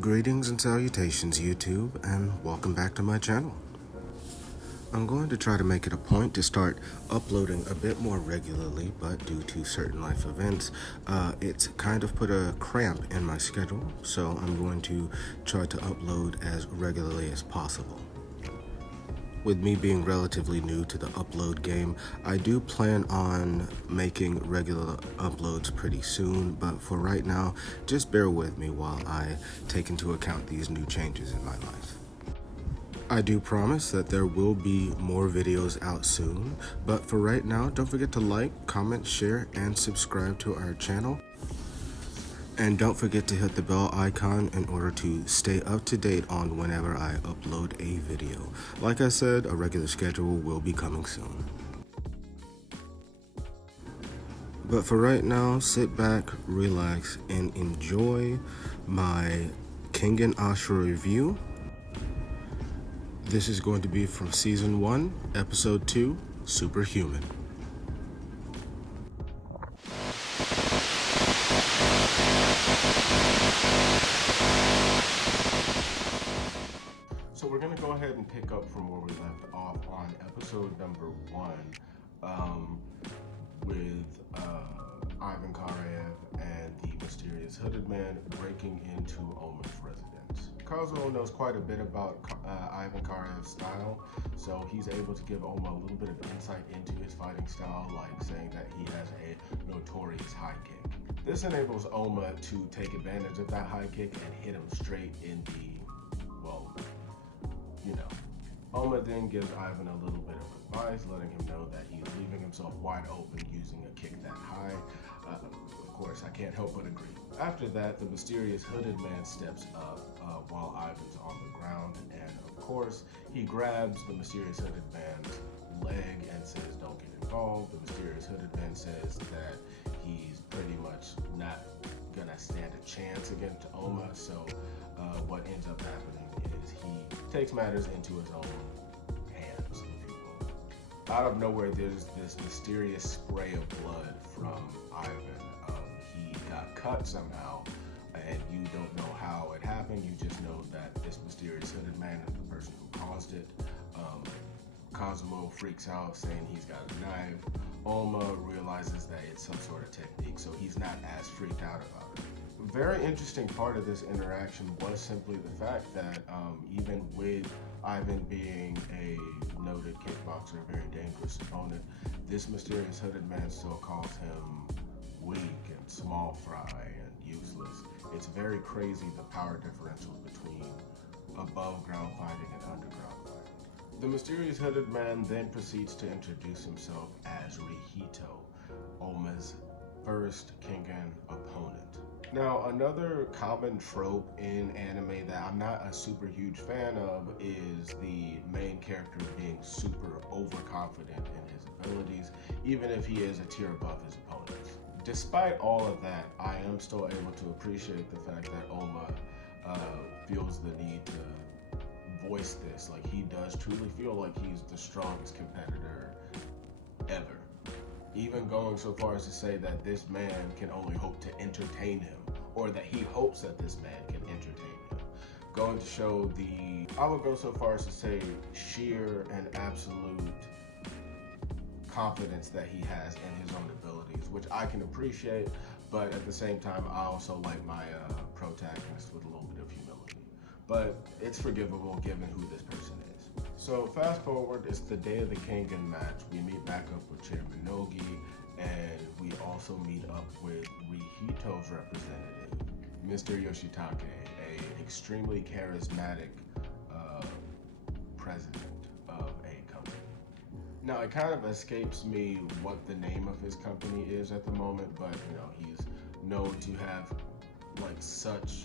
Greetings and salutations, YouTube, and welcome back to my channel. I'm going to try to make it a point to start uploading a bit more regularly, but due to certain life events, it's kind of put a cramp in my schedule, so I'm going to try to upload as regularly as possible. With me being relatively new to the upload game, I do plan on making regular uploads pretty soon, but for right now, just bear with me while I take into account these new changes in my life. I do promise that there will be more videos out soon, but for right now, don't forget to like, comment, share, and subscribe to our channel. And don't forget to hit the bell icon in order to stay up to date on whenever I upload a video. Like I said, a regular schedule will be coming soon. But for right now, sit back, relax, and enjoy my Kengan Ashura review. This is going to be from Season 1, Episode 2, Superhuman. So we're going to go ahead and pick up from where we left off on episode number 1 with Ivan Karayev and the mysterious hooded man breaking into Oma's residence. Kazuo knows quite a bit about Ivan Karayev's style, so he's able to give Oma a little bit of insight into his fighting style, like saying that he has a notorious high kick. This enables Oma to take advantage of that high kick and hit him straight in the, well, you know. Oma then gives Ivan a little bit of advice, letting him know that he's leaving himself wide open using a kick that high. Of course, I can't help but agree. After that, the mysterious hooded man steps up while Ivan's on the ground, and of course, he grabs the mysterious hooded man's leg and says, "Don't get involved." The mysterious hooded man says that he's pretty much not gonna stand a chance against Oma, so what ends up happening is he takes matters into his own hands, if you will. Out of nowhere, there's this mysterious spray of blood from Ivan. He got cut somehow, and you don't know how it happened. You just know that this mysterious hooded man is the person who caused it. Cosmo freaks out, saying he's got a knife. Oma realizes that it's some sort of technique, so he's not as freaked out about it. A very interesting part of this interaction was simply the fact that even with Ivan being a noted kickboxer, a very dangerous opponent, this mysterious hooded man still calls him weak and small fry and useless. It's very crazy, the power differential between above ground fighting and underground fighting. The mysterious hooded man then proceeds to introduce himself as Rihito, Oma's first Kengan opponent. Now, another common trope in anime that I'm not a super huge fan of is the main character being super overconfident in his abilities, even if he is a tier above his opponents. Despite all of that, I am still able to appreciate the fact that Oma feels the need to voice this. Like, he does truly feel like he's the strongest competitor ever. Even going so far as to say that this man can only hope to entertain him, or that he hopes that this man can entertain him. Going to show I would go so far as to say sheer and absolute confidence that he has in his own abilities, which I can appreciate, but at the same time, I also like my protagonist with a little bit of humility. But it's forgivable given who this person is. So fast forward, it's the day of the Kengan match. We meet back up with Chairman Nogi, and we also meet up with Rihito's representative, Mr. Yoshitake, an extremely charismatic president of a company. Now, it kind of escapes me what the name of his company is at the moment, but you know, he's known to have like such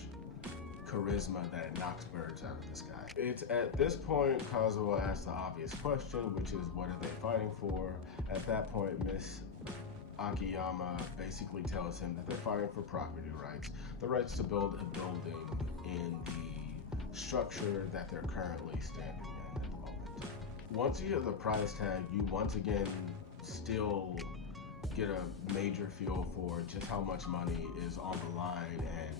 charisma that it knocks birds out of the sky. It's at this point Kazuo asks the obvious question, which is, what are they fighting for? At that point, Miss Akiyama basically tells him that they're fighting for property rights, the rights to build a building in the structure that they're currently standing in at the moment. Once you hear the price tag, you once again still get a major feel for just how much money is on the line and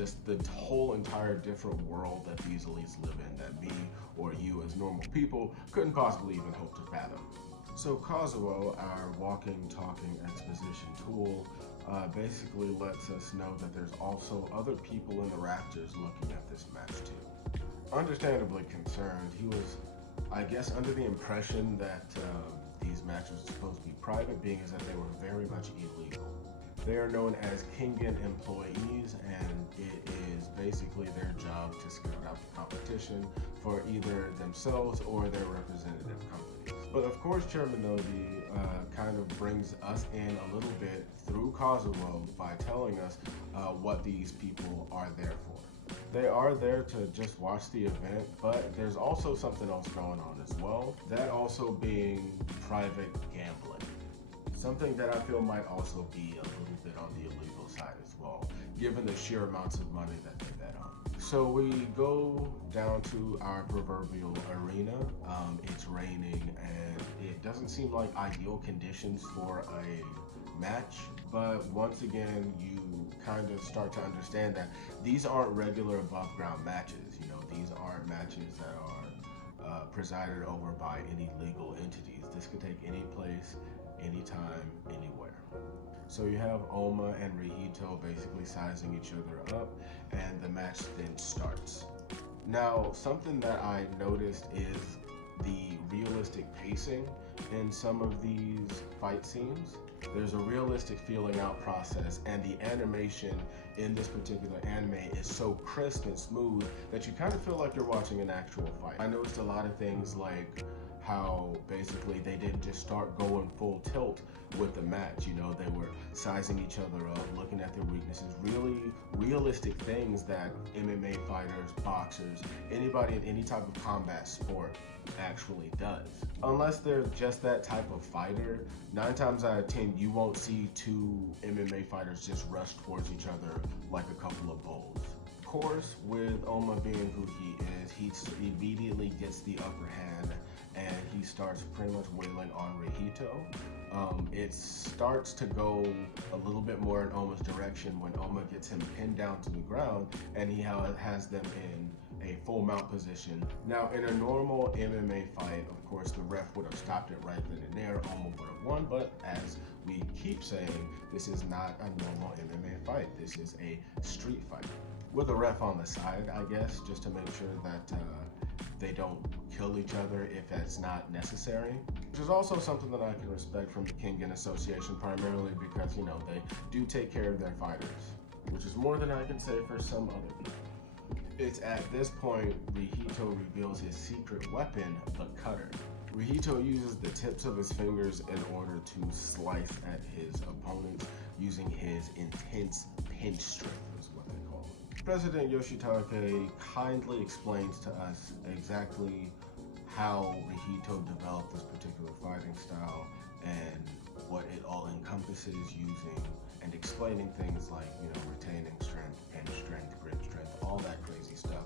just the whole entire different world that these elites live in that me or you as normal people couldn't possibly even hope to fathom. So Kazuo, our walking, talking exposition tool, basically lets us know that there's also other people in the rafters looking at this match too. Understandably concerned, he was, I guess, under the impression that these matches were supposed to be private, being as that they were very much illegal. They are known as Kengan employees, and it is basically their job to scout out the competition for either themselves or their representative companies. But of course, Chairman Nogi kind of brings us in a little bit through Kazuo by telling us what these people are there for. They are there to just watch the event, but there's also something else going on as well. That also being private gambling. Something that I feel might also be a little bit on the illegal side as well, given the sheer amounts of money that they bet on. So we go down to our proverbial arena. It's raining and it doesn't seem like ideal conditions for a match, but once again, you kind of start to understand that these aren't regular above ground matches. You know, these aren't matches that are presided over by any legal entities. This could take any place, anytime, anywhere. So you have Oma and Rihito basically sizing each other up, and the match then starts. Now, something that I noticed is the realistic pacing in some of these fight scenes. There's a realistic feeling out process, and the animation in this particular anime is so crisp and smooth that you kind of feel like you're watching an actual fight. I noticed a lot of things like how basically they didn't just start going full tilt with the match. You know, they were sizing each other up, looking at their weaknesses, really realistic things that MMA fighters, boxers, anybody in any type of combat sport actually does. Unless they're just that type of fighter, 9 times out of 10 you won't see two MMA fighters just rush towards each other like a couple of bulls. Of course, with Oma being who he is, he immediately gets the upper hand and he starts pretty much wailing on Rihito. It starts to go a little bit more in Oma's direction when Oma gets him pinned down to the ground and he has them in a full mount position. Now, in a normal MMA fight, of course, the ref would have stopped it right then and there. Oma would have won, but as we keep saying, this is not a normal MMA fight. This is a street fight with a ref on the side, I guess, just to make sure that they don't kill each other if that's not necessary. Which is also something that I can respect from the Kengan Association, primarily because, you know, they do take care of their fighters, which is more than I can say for some other people. It's at this point Rihito reveals his secret weapon, the cutter. Rihito uses the tips of his fingers in order to slice at his opponents using his intense pinch strength, is what they call it. President Yoshitake kindly explains to us exactly how Rihito developed this particular fighting style and what it all encompasses, using and explaining things like, you know, retaining strength, pinch strength, grip strength, all that crazy stuff,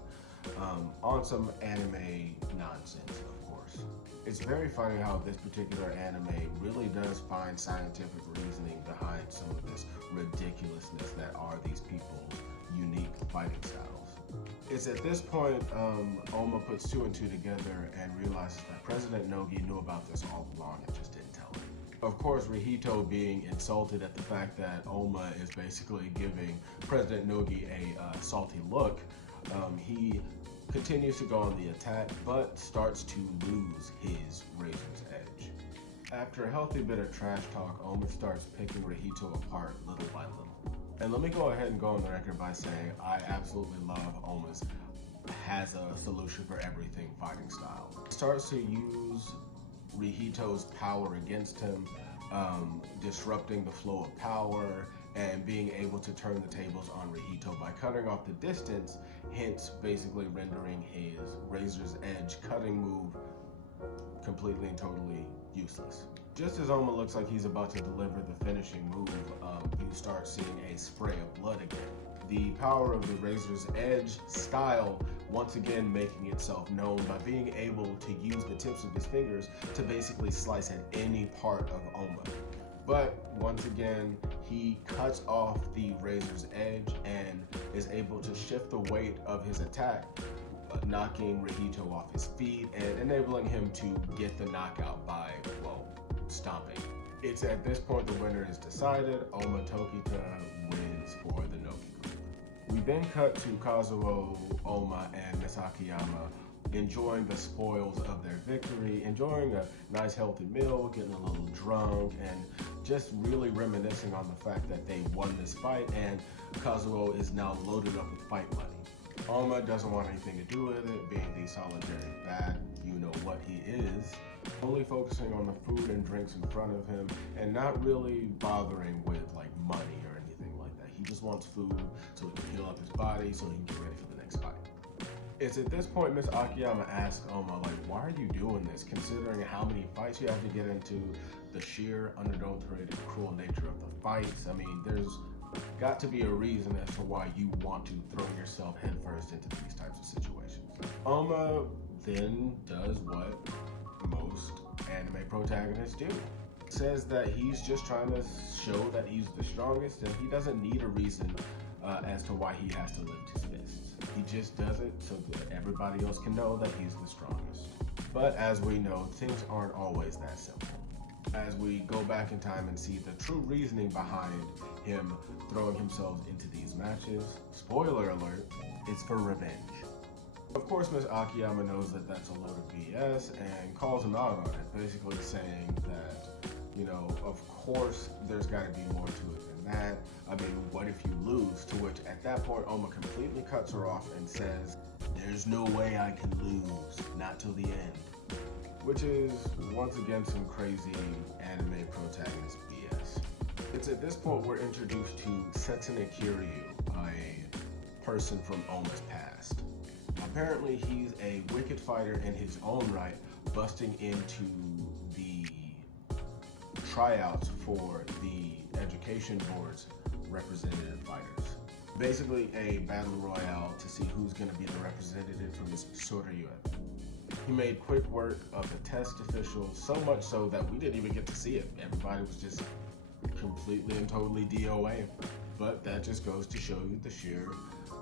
on some anime nonsense, of course. It's very funny how this particular anime really does find scientific reasoning behind some of this ridiculousness that are these people's unique fighting styles. It's at this point Oma puts 2 and 2 together and realizes that President Nogi knew about this all along and just didn't tell him. Of course, Rihito being insulted at the fact that Oma is basically giving President Nogi a salty look, he continues to go on the attack, but starts to lose his razor's edge. After a healthy bit of trash talk, Oma starts picking Rihito apart little by little. And let me go ahead and go on the record by saying I absolutely love Oma's has a solution for everything fighting style. He starts to use Rihito's power against him, disrupting the flow of power and being able to turn the tables on Rihito by cutting off the distance, hence basically rendering his razor's edge cutting move completely and totally useless. Just as Oma looks like he's about to deliver the finishing move, you start seeing a spray of blood again. The power of the razor's edge style once again making itself known by being able to use the tips of his fingers to basically slice at any part of Oma. But once again, he cuts off the razor's edge and is able to shift the weight of his attack, knocking Rahito off his feet and enabling him to get the knockout by, well, stomping. It's at this point the winner is decided. Oma Tokita wins for the Noki group. We then cut to Kazuo, Oma, and Miss Akiyama enjoying the spoils of their victory, enjoying a nice healthy meal, getting a little drunk, and just really reminiscing on the fact that they won this fight and Kazuo is now loaded up with fight money. Oma doesn't want anything to do with it, being the solitary bat, you know what he is, only focusing on the food and drinks in front of him and not really bothering with like money or anything like that. He just wants food so he can heal up his body so he can get ready for the next fight. It's at this point Miss Akiyama asks Oma, like, why are you doing this, considering how many fights you have to get into, the sheer, unadulterated, cruel nature of the fights. I mean, there's got to be a reason as to why you want to throw yourself headfirst into these types of situations. Oma then does what most anime protagonists do. Says that he's just trying to show that he's the strongest and he doesn't need a reason as to why he has to lift his fists. He just does it so that everybody else can know that he's the strongest. But as we know, things aren't always that simple. As we go back in time and see the true reasoning behind him throwing himself into these matches, spoiler alert, it's for revenge. Of course, Miss Akiyama knows that that's a load of BS and calls him out on it, basically saying that, you know, of course there's got to be more to it than that. I mean, what if you lose? To which at that point, Oma completely cuts her off and says, there's no way I can lose, not till the end. Which is, once again, some crazy anime protagonist BS. It's at this point we're introduced to Setsune Kiryu, a person from Oma's past. Apparently, he's a wicked fighter in his own right, busting into the tryouts for the education board's representative fighters. Basically, a battle royale to see who's going to be the representative from his Soryue. He made quick work of the test officials, so much so that we didn't even get to see it. Everybody was just completely and totally DOA. But that just goes to show you the sheer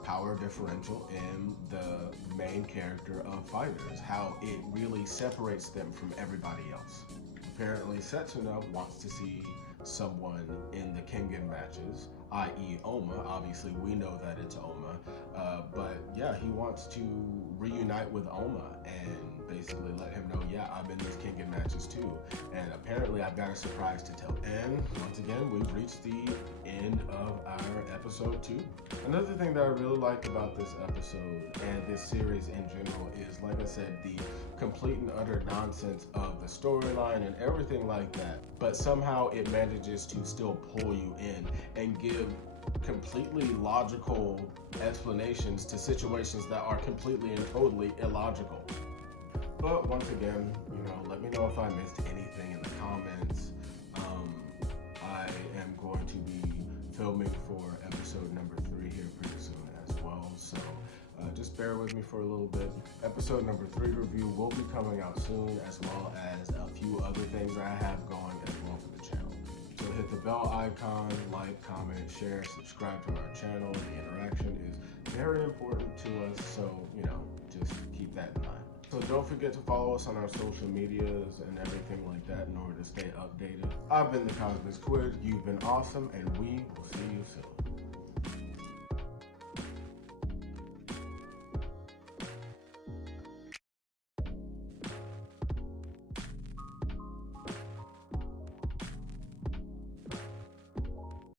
power differential in the main character of fighters, how it really separates them from everybody else. Apparently, Setsuna wants to see someone in the Kengan matches, i.e. Oma. Obviously, we know that it's Oma, but yeah, he wants to reunite with Oma and basically let him know, yeah, I'm in these Kengan matches too. And apparently, I've got a surprise to tell. And once again, we've reached the end of our episode 2. Another thing that I really liked about this episode and this series in general is, like I said, the complete and utter nonsense of the storyline and everything like that, but somehow it manages to still pull you in and give completely logical explanations to situations that are completely and totally illogical. But once again, you know, let me know if I missed anything in the comments. I am going to be filming for episode number 3 here pretty soon as well, so just bear with me for a little bit. Episode number 3 review will be coming out soon, as well as a few other things I have going as well for the channel. So hit the bell icon, like, comment, share, subscribe to our channel. The interaction is very important to us, so, you know, just keep that in mind. So don't forget to follow us on our social medias and everything like that in order to stay updated. I've been the Cozmic Squid, you've been awesome, and we will see you soon.